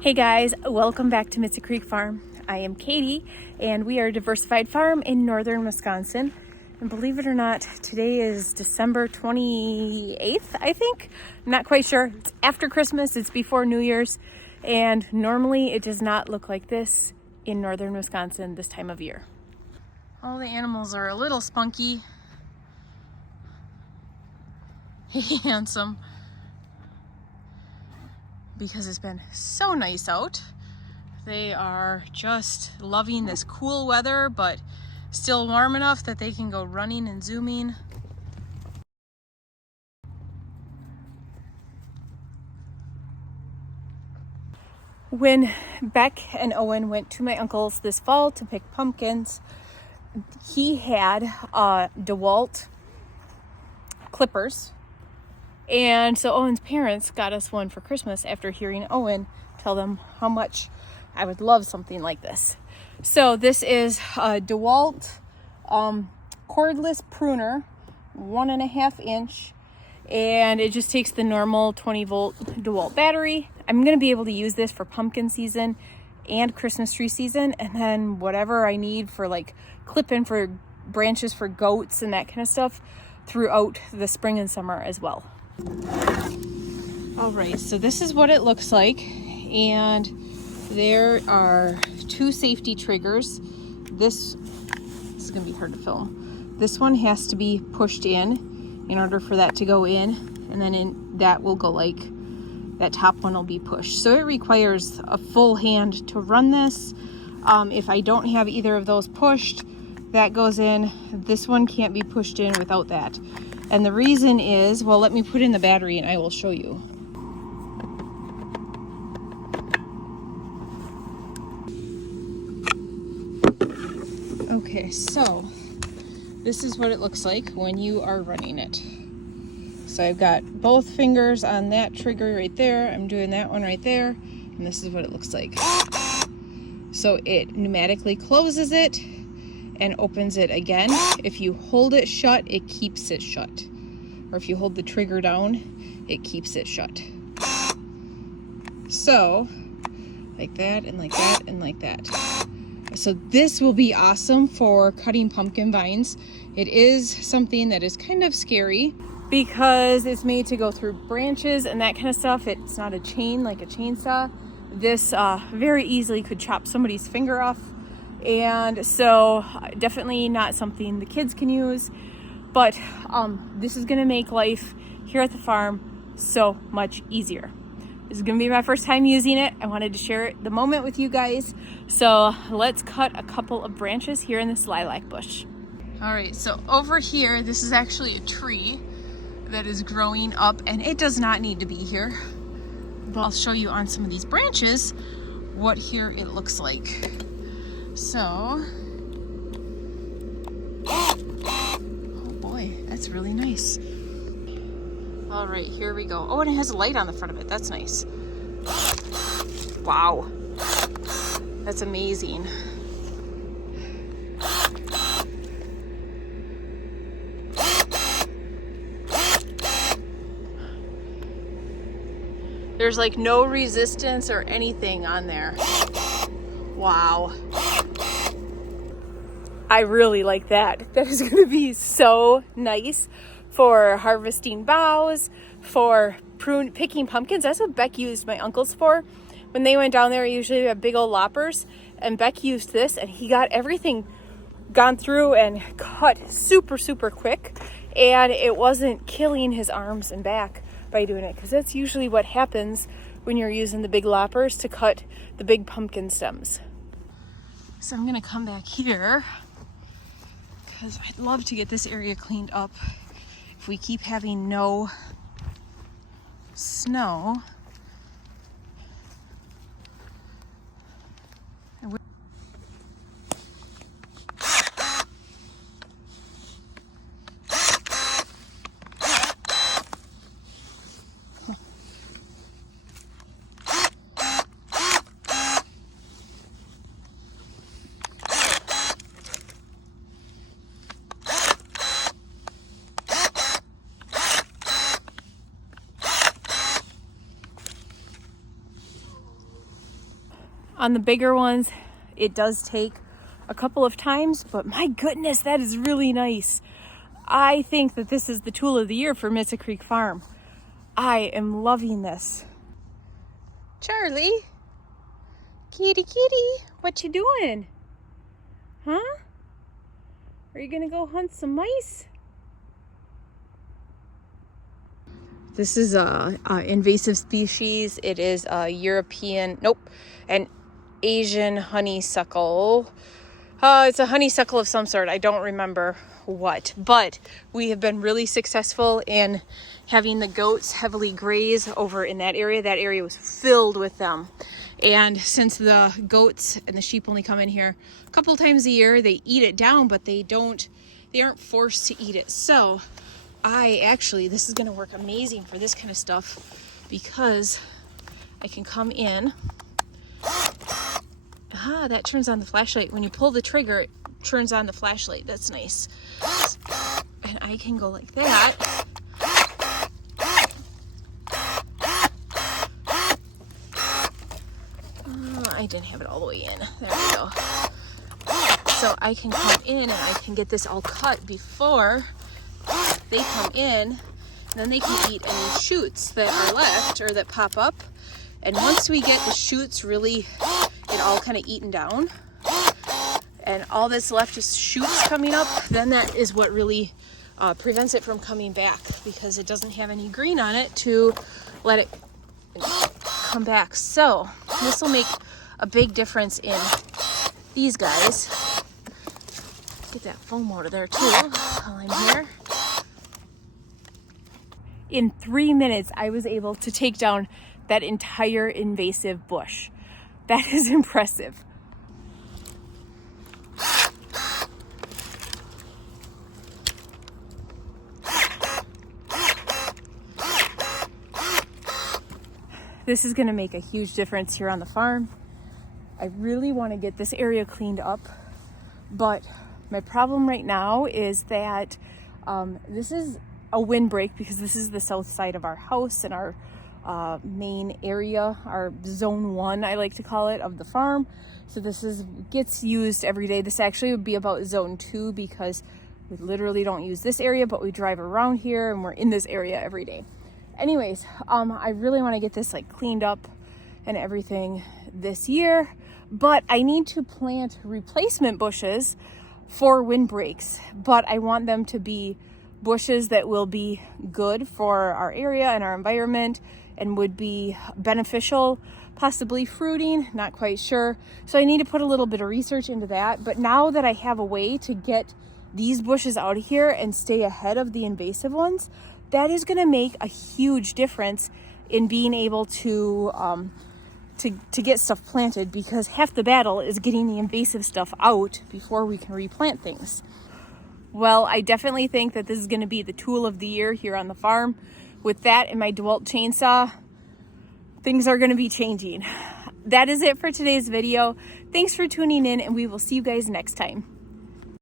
Hey guys, welcome back to Mitza Creek Farm. I am Katie and we are a diversified farm in northern Wisconsin. And believe it or not, today is December 28th, I think. I'm not quite sure. It's after Christmas, it's before New Year's, and normally it does not look like this in northern Wisconsin this time of year. All the animals are a little spunky. Handsome. Because it's been so nice out. They are just loving this cool weather, but still warm enough that they can go running and zooming. When Beck and Owen went to my uncle's this fall to pick pumpkins, he had DeWalt clippers. And so Owen's parents got us one for Christmas after hearing Owen tell them how much I would love something like this. So this is a DeWalt cordless pruner, 1.5 inch, and it just takes the normal 20 volt DeWalt battery. I'm going to be able to use this for pumpkin season and Christmas tree season, and then whatever I need for like clipping for branches for goats and that kind of stuff throughout the spring and summer as well. All right, so this is what it looks like, and there are 2 safety triggers. This is gonna be hard to film. This one has to be pushed in order for that to go in, and then that will go like, that top one will be pushed. So it requires a full hand to run this. If I don't have either of those pushed, that goes in. This one can't be pushed in without that. And the reason is, well, let me put in the battery and I will show you. Okay, so this is what it looks like when you are running it. So I've got both fingers on that trigger right there. I'm doing that one right there. And this is what it looks like. So it pneumatically closes it and opens it again. If you hold it shut, it keeps it shut. Or if you hold the trigger down, it keeps it shut. So, like that, and like that, and like that. So this will be awesome for cutting pumpkin vines. It is something that is kind of scary because it's made to go through branches and that kind of stuff. It's not a chain like a chainsaw. This very easily could chop somebody's finger off. And so definitely not something the kids can use, but this is gonna make life here at the farm so much easier. This is gonna be my first time using it. I wanted to share the moment with you guys. So let's cut a couple of branches here in this lilac bush. All right, so over here, this is actually a tree that is growing up, and it does not need to be here. But I'll show you on some of these branches what here it looks like. So, oh boy, that's really nice. All right, here we go. Oh, and it has a light on the front of it. That's nice. Wow, that's amazing. There's like no resistance or anything on there. Wow. I really like that. That is going to be so nice for harvesting boughs, for picking pumpkins. That's what Beck used my uncle's for. When they went down there, usually have big old loppers, and Beck used this, and he got everything gone through and cut super, super quick, and it wasn't killing his arms and back by doing it, because that's usually what happens when you're using the big loppers to cut the big pumpkin stems. So I'm gonna come back here because I'd love to get this area cleaned up. If we keep having no snow, On the bigger ones, it does take a couple of times, but my goodness, that is really nice. I think that this is the tool of the year for Mitza Creek Farm. I am loving this. Charlie, kitty, what you doing? Huh? Are you gonna go hunt some mice? This is a invasive species. It is a an Asian honeysuckle. It's a honeysuckle of some sort. I don't remember what, but we have been really successful in having the goats heavily graze over in that area. That area was filled with them. And since the goats and the sheep only come in here a couple times a year, they eat it down, but they aren't forced to eat it. So this is going to work amazing for this kind of stuff because I can come in. That turns on the flashlight. When you pull the trigger, it turns on the flashlight. That's nice. And I can go like that. I didn't have it all the way in. There we go. So I can come in and I can get this all cut before they come in. And then they can eat any shoots that are left or that pop up. And once we get the shoots really it all kind of eaten down and all that's left is shoots coming up, then that is what really prevents it from coming back, because it doesn't have any green on it to let it come back. So this will make a big difference in these guys. Get that foam out of there too while I'm here. In 3 minutes, I was able to take down that entire invasive bush. That is impressive. This is going to make a huge difference here on the farm. I really want to get this area cleaned up, but my problem right now is that this is a windbreak, because this is the south side of our house and our main area, our zone 1, I like to call it, of the farm. So this gets used every day. This actually would be about zone 2, because we literally don't use this area, but we drive around here and we're in this area every day. Anyways, I really want to get this cleaned up and everything this year, but I need to plant replacement bushes for windbreaks, but I want them to be bushes that will be good for our area and our environment and would be beneficial, possibly fruiting, not quite sure. So I need to put a little bit of research into that. But now that I have a way to get these bushes out of here and stay ahead of the invasive ones, that is going to make a huge difference in being able to get stuff planted, because half the battle is getting the invasive stuff out before we can replant things. Well, I definitely think that this is going to be the tool of the year here on the farm. With that and my DeWalt chainsaw, things are going to be changing. That is it for today's video. Thanks for tuning in, and we will see you guys next time.